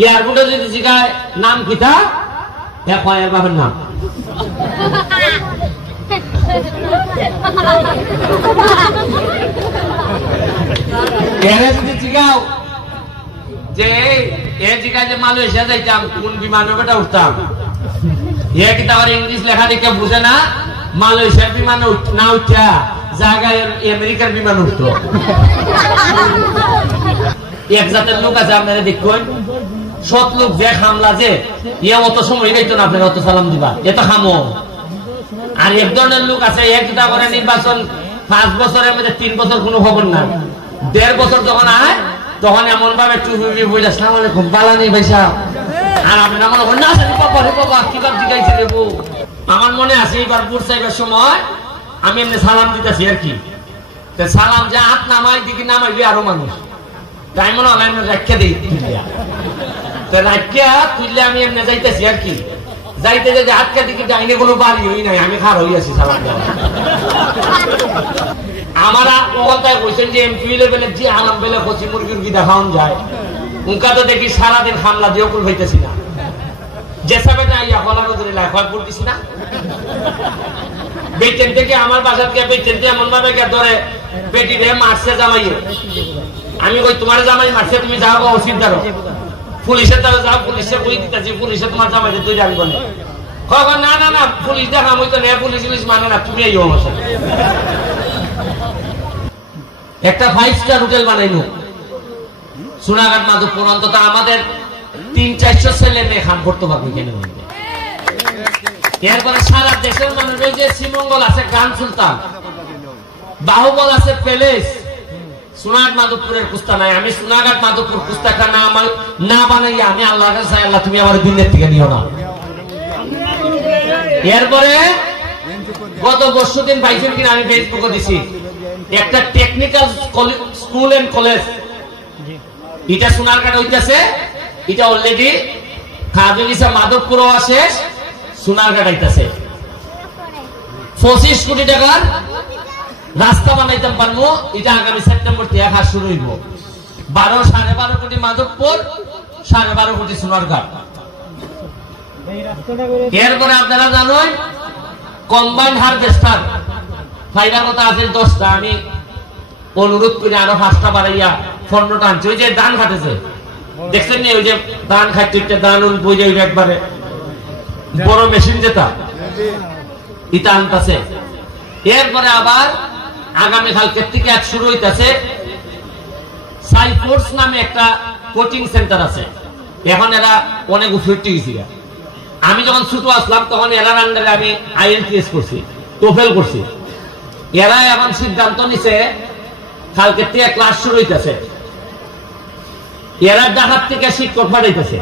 এয়ারপোর্টে যদি জিগায় নাম কিতা এক হয় বাবার নাম যদি জিগাও যে এ জিগায় যে মালয়েশিয়া যাইতাম কোন বিমানে বেটা উঠতাম এ কিতা আবার ইংলিশ লেখা দেখে বুঝে না মালয়েশিয়ার বিমানে না উঠা জায়গায় আমেরিকার বিমান উঠতো এক জাতের লোক আছে আপনারা দেখুন সৎ লোক যে হামলা যে ইয়ে অত সময় পাইতো না আপনারা অত সালাম দিবা এত খামো আর এক ধরনের লোক আছে একটা করে নির্বাচন 5 বছরের মধ্যে 3 বছর কোনো খবর না 1.5 বছর যখন আয় তখন এমন ভাবে টুপি বলে আসসালামু আলাইকুম বালা নেই ভাই সাহেব আর আপনারা মনে করেন না জানি বাবা রে বাবা কি বাপ জিগাইছে রে বউ আমার মনে আছে এবার বুট সাহেবের সময় আমি এমনি সালাম দিতেছি আর কি তো সালাম যে হাত নামাই দিকে নামাইবে আরো মানুষ তাই মনে হয় আমি রাখিয়া দিই তো রাখিয়া তুললে আমি এমনি যাইতেছি আর কি যাইতে যাইতে হাতকে দিকে ডাইনে কোনো বাড়ি হই নাই আমি খার হই আছি সালাম দেওয়া আমার কথায় কইছেন যে এমপি লেভেলে যে আলাম বেলে কচি মুরগির কি দেখান যায় উনকা তো দেখি সারাদিন হামলা দিয়ে কুল হইতেছি না যে সাবে না ইয়া হলা নজরে লাফা পড়তেছি না বেটেন থেকে আমার বাসার কে বেটেন দিয়ে এমন ভাবে কে ধরে পেটি দিয়ে মারছে জামাইয়ে আমি কই তোমার জামাই মারছে তুমি যাও অসুবিধার পুলিশের দ্বারা যাও পুলিশে কই দিতেছি পুলিশে তোমার জামাইকে তুই জানবো না কখন না না না পুলিশ দেখা আমি তো নেই পুলিশ পুলিশ মানে না তুমি এই অবস্থা একটা 5 স্টার হোটেল বানাইলো সোনাঘাট মাধবপুর অন্তত আমাদের 300-400 ছেলে মেয়ে খান করতে পারবে কেন এরপরে সারা দেশের মানুষ যে শ্রীমঙ্গল আছে গান সুলতান বাহুবল আছে প্যালেস সোনাঘাট মাধবপুরের কুস্তা নাই আমি সোনাঘাট মাধবপুর কুস্তাটা না আমার না বানাইয়া আমি আল্লাহর কাছে আল্লাহ তুমি আমার দিনের থেকে নিও না এরপরে গত বর্ষদিন 22 দিন আমি ফেসবুকে দিছি একটা টেকনিক্যাল স্কুল এন্ড কলেজ এটা সোনারঘাট হইতাছে এটা অলরেডি কাজলিসা মাধবপুরও শেষ সোনারঘাট হইতাছে 25 কোটি টাকার রাস্তা বানাইতাম পারবো এটা আগামী সেপ্টেম্বর থেকে কাজ শুরু হইব 12.5 কোটি মাধবপুর 12.5 কোটি সোনারঘাট এরপরে আপনারা জানেন কম্বাইন্ড হারভেস্টার ফাইবার কথা আছে 10টা আমি অনুরোধ করি আরো 5টা বাড়াইয়া 15টা আনছি ওই যে ধান খাটেছে দেখছেন নি ওই যে ধান খাটতে ধান বই যাইবে একবারে বড় মেশিন যেটা এটা আনতেছে এরপরে আবার আগামী কালকে থেকে এক শুরু হইতাছে সাইফোর্স নামে একটা কোচিং সেন্টার আছে এখন এরা অনেক উপরে গেছে আমি যখন ছোট আসলাম তখন এরার আন্ডারে আমি আইএলটিএস করছি টোফেল করছি এরা এখন সিদ্ধান্ত নিছে কালকে থেকে ক্লাস শুরু হইতেছে এরা ঢাকার থেকে শিক্ষক পাঠাইতেছে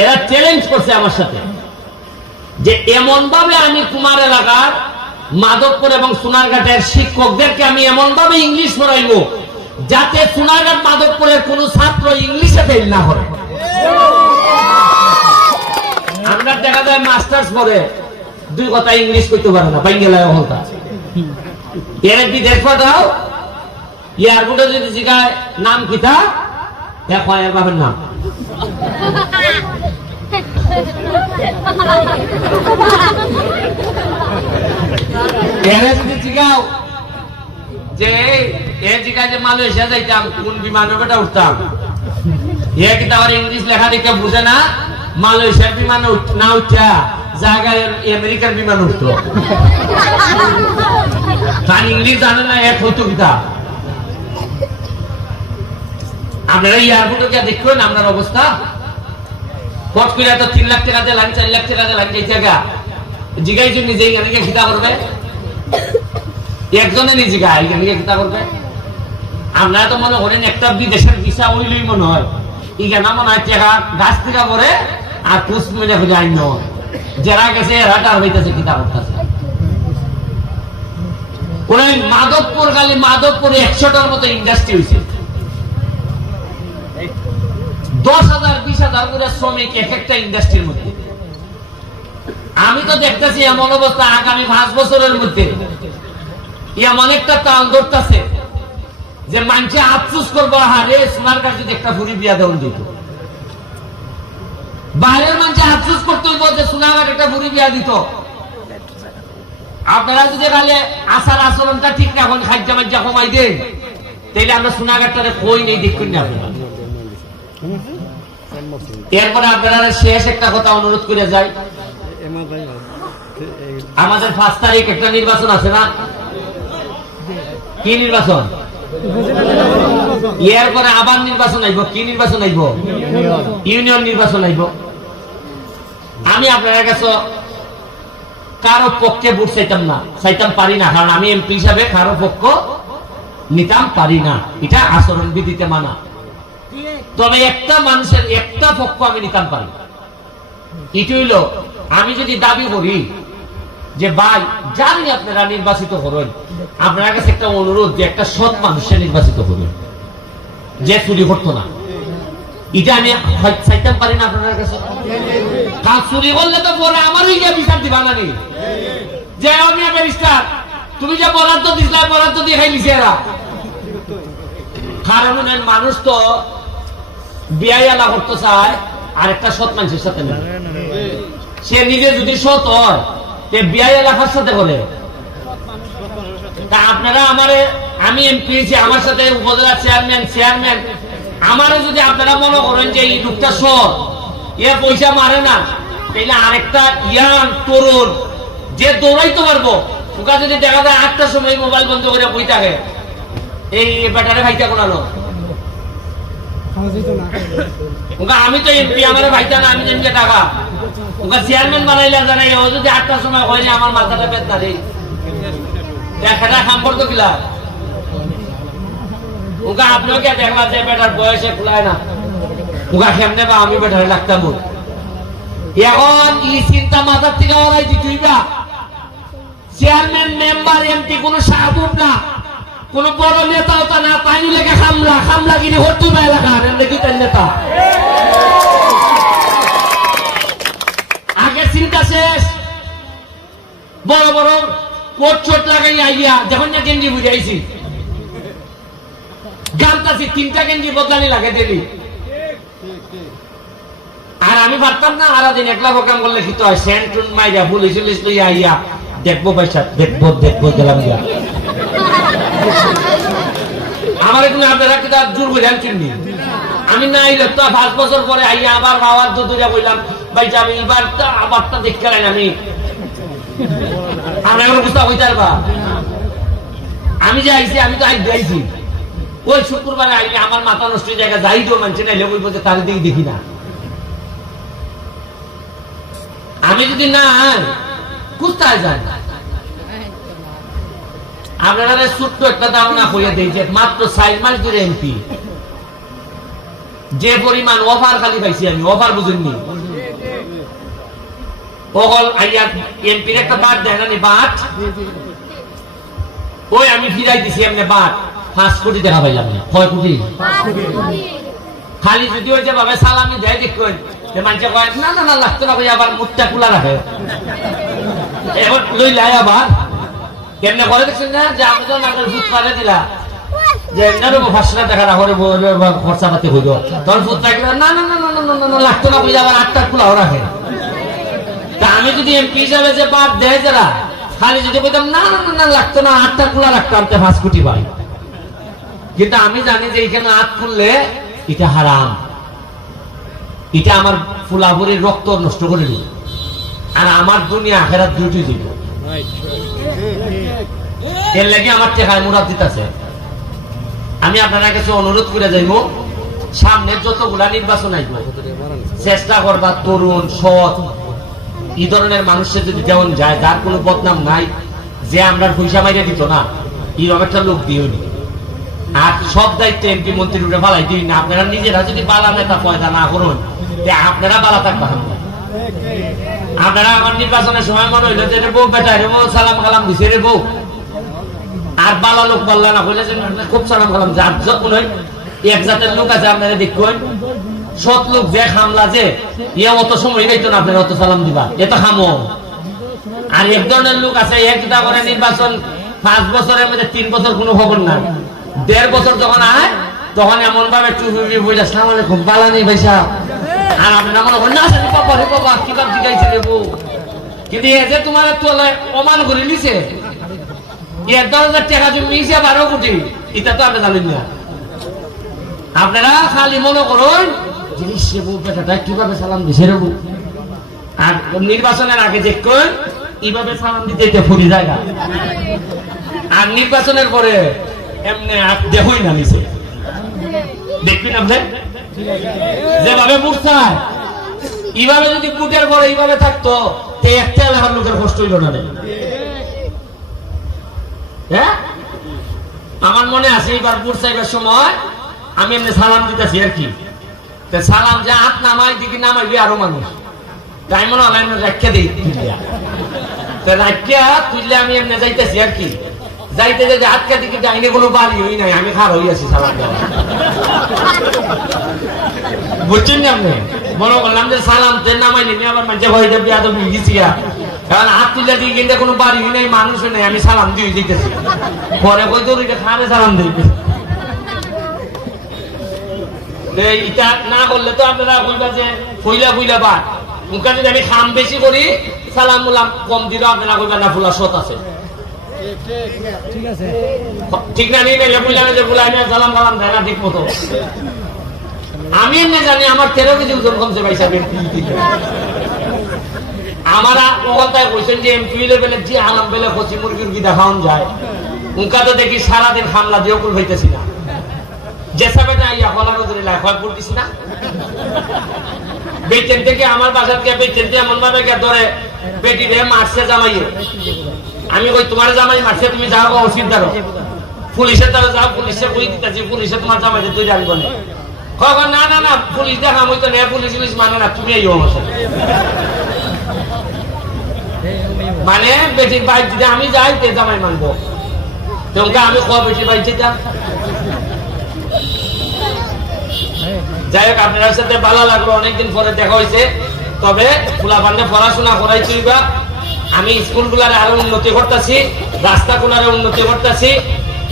এরা চ্যালেঞ্জ করছে আমার সাথে যে এমন ভাবে আমি তোমার এলাকার মাধবপুর এবং সোনারঘাটের শিক্ষকদেরকে আমি এমন ভাবে ইংলিশ পড়াইবো যাতে সোনারঘাট মাধবপুরের কোন ছাত্র ইংলিশে ফেল না হয় আমরা দেখা যায় মাস্টার্স পড়ে 2 কথা ইংলিশ কইতে পারে না বাঙ্গালায় হলতা এর বিদেশ পাঠাও এয়ারপোর্টে যদি জিগায় নাম কিতা এক হয় বাবার নাম যদি জিগাও যে এ জিগায় যে মালয়েশিয়া যাইতাম কোন বিমানে বেটা উঠতাম এ কিতা আবার ইংলিশ লেখা দেখে বুঝে না মালয়েশিয়ার বিমানে না উঠা জায়গায় আমেরিকার বিমান উঠতো কারণ ইংলিশ জানে না এক হইতো কিতা আপনারা এয়ারপোর্টে গিয়ে দেখবেন আপনার অবস্থা পট করে তো 3 লাখ টাকা দিয়ে লাইন 4 লাখ টাকা দিয়ে লাইন যাইতে গা জিগাই জন্য নিজে এখানে গিয়ে খিতা করবে একজনে নিজে গা এখানে গিয়ে খিতা করবে আপনারা তো মনে করেন একটা বিদেশের ভিসা ওইলই মনে হয় এখানে মনে হয় টাকা গাছ থেকে পরে আর পুষ মিলে খুঁজে আইন নয় যারা গেছে এরা টার হইতেছে খিতা করতেছে ওই মাধবপুর খালি মাধবপুরে 100টার মতো ইন্ডাস্ট্রি হয়েছে 10,000-20,000 করে শ্রমিক এক একটা ইন্ডাস্ট্রির মধ্যে আমি তো দেখতেছি এমন অবস্থা আগামী 5 বছরের মধ্যে এমন একটা তাল ধরতেছে যে মানুষে আফসোস করবো হারে সোনারঘাট যদি একটা ফুরি বিয়া দেওয়া দিত বাইরের মানুষ আফসোস করতে হইব যে সোনাঘাট একটা বুড়ি বিয়া দিত। আপনারা যদি খালি আচার আচরণটা ঠিক রাখুন, খাদ্য মাজ্জা কমাই দেন, তাইলে আমরা সোনাঘাটটারে কই নেই দেখুন না। এরপরে আপনারা শেষ একটা কথা অনুরোধ করে যাই, আমাদের 5 তারিখ একটা নির্বাচন আছে না? কি নির্বাচন? এরপরে আবার নির্বাচন আইব। কি নির্বাচন আইব? ইউনিয়ন নির্বাচন আইব। আমি আপনার কাছে কারো পক্ষে ভোট চাইতাম পারি না, কারণ আমি এমপি হিসাবে কারো পক্ষ নিতাম পারি না, এটা আচরণ বিধিতে মানা। তবে একটা মানুষের একটা পক্ষ আমি নিতাম পারি। এটি হইল, আমি যদি দাবি করি যে ভাই জানি আপনারা নির্বাচিত করেন, আপনার কাছে একটা অনুরোধ যে একটা সৎ মানুষের নির্বাচিত করবেন, যে চুরি করতো না, এটা আমি চাইতাম পারি না আপনার কাছে। কাজ চুরি করলে তো পরে আমারই গিয়ে বিচার দিবা না, যে আমি ব্যারিস্টার তুমি যে বরাদ্দ দিছিলা বরাদ্দ দিয়ে খাই নিছে এরা। কারণ মানুষ তো বিয়াই আলা করতে চায় আর একটা সৎ মানুষের সাথে না। সে নিজে যদি সৎ হয় বিয়াই এলাকার সাথে করে। তা আপনারা আমি এমপি, আমার সাথে উপজেলা চেয়ারম্যান আমারও যদি আপনারা মনে করেন যে এই লোকটা সৎ, এ পয়সা মারে না, তাইলে আরেকটা ইয়াং তরুণ যে দৌড়াইতে পারবো, ওকে যদি দেখা যায় 8টার সময় মোবাইল বন্ধ করে বই থাকে, এই ব্যাটারে ভাইটা কোনালো আমি তো এমপি, আমার ভাইটা না, আমি যেমনি টাকা ওকে চেয়ারম্যান বানাইলে জানাই, ও যদি 8টার সময় হয়নি আমার মাথাটা বেদনা রে, দেখাটা খাম করতো কিলা ওকে। আপনিও কে দেখলা যে বেটার বয়সে খুলায় না, ওকে কেমনে বা আমি বেটারে লাগতাম। এখন এই চিন্তা মাথার থেকে ওরাই দিতেইবা। চেয়ারম্যান মেম্বার এমপি কোন সাহাবুব না, কোন বড় নেতা হতো না, পানি লেগে খামলা গিরি হতো না এলাকার নাকি তাই নেতা। আগে চিন্তা শেষ, বড় বড় কোট চোট লাগাই আইয়া যখন না গেঞ্জি বুঝাইছি গামতাছি 3টা গেঞ্জি বদলানি লাগে দিলি। আর আমি পারতাম না সারাদিন একলা প্রোগ্রাম করলে কি তো হয়, সেন্টুন মাইরা পুলিশ লইয়া আইয়া দেখবো পয়সা দেখবো গেলাম গিয়া। আমার এখানে আপনারা কি তার জোর বললাম চিনি আমি না আইলে তো 5 বছর পরে আইয়া আবার বাবার দুধুরা বললাম ভাই আমি এবার আবারটা দেখতে গেলেন আমি এখন বুঝতে হইতে পারবা। আমি যে আইছি, আমি তো আইছি ওই শুক্রবারে আইলে আমার মাথা নষ্ট জায়গা যাই তো মানছে না, বলবো যে তার দিকে দেখি না। আমি যদি না কোথায় যাই, আপনারা ছোট্ট একটা ধারণা হইয়া দিয়েছে, মাত্র 4 মাস ধরে এমপি যে পরিমাণ অফার খালি পাইছি আমি, অফার বুঝেননি। ওগল আইয়া এমপির একটা বাট দেয় না, বাট ওই আমি ফিরাই দিছি এমনি বাট 5 কোটি টাকা পাইলাম। 6 কোটি খালি যদি ওই যে ভাবে সালামি দেয় দেখুন, মানুষে কয় না না না লাগতো না, আবার মুখটা খোলা রাখে এবার লই লাই আবার কেমনে করে দেখছেন না, যে আমি তো নাগর ভূত পারে দিলা যে এমনি 500 টাকা রাখরে খরচা পাতি হইল, তখন ভূত থাকলে না না না না লাগতো না, আবার 8টা খোলাও রাখে। তা আমি যদি এমপি হিসাবে যে বাদ দেয় যারা, খালি যদি বলতাম না না না লাগতো না, 8টা খোলা রাখতাম 5 কোটি পাই। কিন্তু আমি জানি যে এখানে 8 খুললে এটা হারাম, এটা আমার ফুলাফুরির রক্ত নষ্ট করে দিল, আর আমার দুনিয়া আখেরাত দুইটি দিব। এর লাগে আমার টেকায় মুরাদ দিতেছে। আমি আপনার কাছে অনুরোধ করে যাইব, সামনে যতগুলা নির্বাচন আসবো চেষ্টা করবা তরুণ সৎ এই ধরনের মানুষের যদি যেমন যায়, যার কোনো বদনাম নাই, যে আমরা পয়সা মাইরে দিত না, এরকম একটা লোক দিও নি। আর সব দায়িত্ব এমপি মন্ত্রী উঠে ফালাই দিই না। আপনারা নিজেরা যদি বালা নেতা পয়দা না করুন, আপনারা বালা থাকবেন। আপনারা আমার নির্বাচনের সময় মনে হইলো যে বউ বেটা রে বউ সালাম কালাম দিছে রে বউ, আর বালা লোক পাল্লা না হইলে খুব সালাম কালাম। যার যখন এক জাতের লোক আছে আপনারা দেখুন, সৎ লোক যে খামলা যে ইয়ে অত সময় গাইতো না, আপনারা অত সালাম দিবা, এত খামো। আর এক ধরনের লোক আছে একটা করে নির্বাচন 5 বছরের মধ্যে 3 বছর কোনো খবর না, 1.5 বছর যখন আয় তখন এমন ভাবে চুপি বইটা সালাম আলাইকুম বালা নেই ভাইসা আর আপনারা মনে করেন না জানি বাবা রে বাবা কিতাব শিখাইছে রে বউ, কিন্তু এ যে তোমার তোলায় অমান করে নিছে, 10,000 টাকা জমি নিছে 12 কোটি, এটা তো আপনি জানেন না। আপনারা খালি মনে করুন জিনিস সে বউ বেটাটা কিভাবে সালাম দিছে রে বউ, আর নির্বাচনের আগে দেখুন এইভাবে সালাম দিতে এটা ফুরি জায়গা, আর নির্বাচনের পরে এমনি দেখই না নিছে, দেখবেন আপনি যেভাবে বুঝছায় এইভাবে যদি বুটের পরে এইভাবে থাকতো একটা এলাকার লোকের কষ্ট হইল না। হ্যাঁ, আমার মনে আছে এইবার বুট চাইবার সময় আমি এমনি সালাম দিতেছি আর কি, সালাম যে হাত নামাই দিকে নামাইবি আরো মানুষ, তাই মনে হল রাখিয়া দিই তুলিয়া, তো রাখিয়া তুললে আমি এমনি যাইতেছি আর কি, যাইতে যাইতে হাতকা দিকে যাইনি কোনো বাড়ি হই নাই, আমি খার হইয়াছি সালাম দেওয়া। বুঝছেন না আপনি, মনে করলাম যে সালাম তে নামাইনি আবার মানুষ ভয় যাবি আদব গেছিয়া, কারণ হাত তুলে দিয়ে কিন্তু কোনো বাড়ি নেই মানুষ নেই, আমি সালাম দিয়ে যেতেছি, পরে কই তোর খানে সালাম দিবে। এটা না করলে তো আপনারা বলবা যে ফইলা ফইলা বা মুখে যদি আমি খাম বেশি করি সালাম মুলাম কম দিল, আপনারা কইবা না ফুলা সত আছে, ঠিক না? নিয়ে বুঝলাম যে ফুলা আমি সালাম কালাম দেয় না ঠিক মতো। আমি এমনি জানি আমার 13 কেজি ওজন কমছে ভাই সাহেব, আমার ওখানটায় বলছেন যে এমপি লেভেলে যে আলাম বেলে কচি মুরগির কি দেখান যায়, উনকা তো দেখি সারাদিন হামলা দিয়ে কুল হইতেছি না, জেসা বেটা ইয়া ফলানো ধরে লাফা পড়তেছি না, বেচেন থেকে আমার বাসার কে বেচেন এমন ভাবে কে ধরে বেটি রে মারছে জামাইয়ে, আমি কই তোমার জামাই মারছে তুমি যাও অসিদ দাও, পুলিশের দ্বারা যাও, পুলিশে কই দিতেছি, পুলিশে তোমার জামাইকে তুই জানবো না, না না না পুলিশ দেখা হইতো না, পুলিশ পুলিশ মানে না, তুমি এই অবস্থা মানে বেটির বাইক যদি আমি যাই তে জামাই মানবো, তোমাকে আমি কয় বেটির বাইক যেতাম। যাই হোক, আপনার সাথে ভালো লাগলো, অনেকদিন পরে দেখা হয়েছে, তবে ফুলাফান্ডে পড়াশোনা করাই চলবা, আমি স্কুলগুলারে আরো উন্নতি করতেছি, রাস্তাগুলারে উন্নতি করতেছি,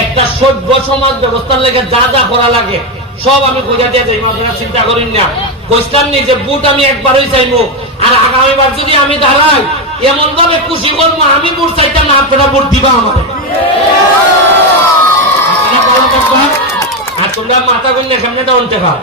একটা সভ্য সমাজ ব্যবস্থার লেগে যা যা করা লাগে সব আমি বোঝা দিয়ে যাই, আপনারা চিন্তা করেন না। কইতাম নি যে বুট আমি একবারই চাইবো, আর আগামীবার যদি আমি দাঁড়াই এমন ভাবে খুশি করবো, আমি বুট চাইতাম না, আপনারা বুট দিবা আমাদের, আর তোমরা মাথা করলে সামনে তো অন্তে খাও,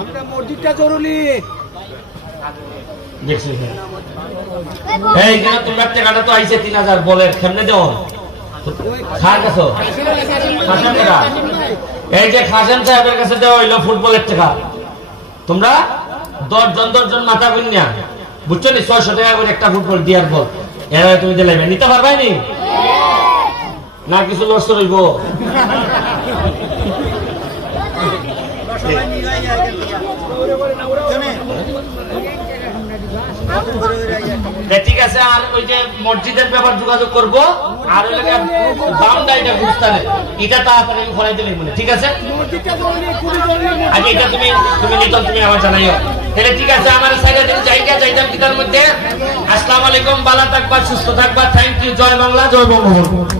আমরা মসজিদটা জরুরি দেখছি। এই যে তোমরা টাকাটা তো আইছে 3,000 বলে কেমনে দেও খার কাছে, খাসেম টাকা, এই যে খাসেম সাহেবের কাছে দেওয়া হইলো ফুটবলের টাকা, তোমরা 10 জন মাথা কইনা বুঝছো নি, 600 টাকা করে একটা ফুটবল দিয়ার বল, এরা তুমি দিলে নিতে পারবাই নি না, কিছু লস রইব। ঠিক আছে, আর ওই যে মসজিদের ব্যাপার যোগাযোগ করবো, আর ওই বাউন্ডারিটা বুঝতে এটা তাড়াতাড়ি ফলাই দিলে মনে, ঠিক আছে? আগে এটা তুমি নিতন তুমি আমার জানাইও, তাহলে ঠিক আছে। আমার সাইডে জায়গা যাইতাম কিতার মধ্যে। আসসালামু আলাইকুম, ভালো থাকবা, সুস্থ থাকবা, থ্যাংক ইউ, জয় বাংলা, জয় বঙ্গবন্ধু।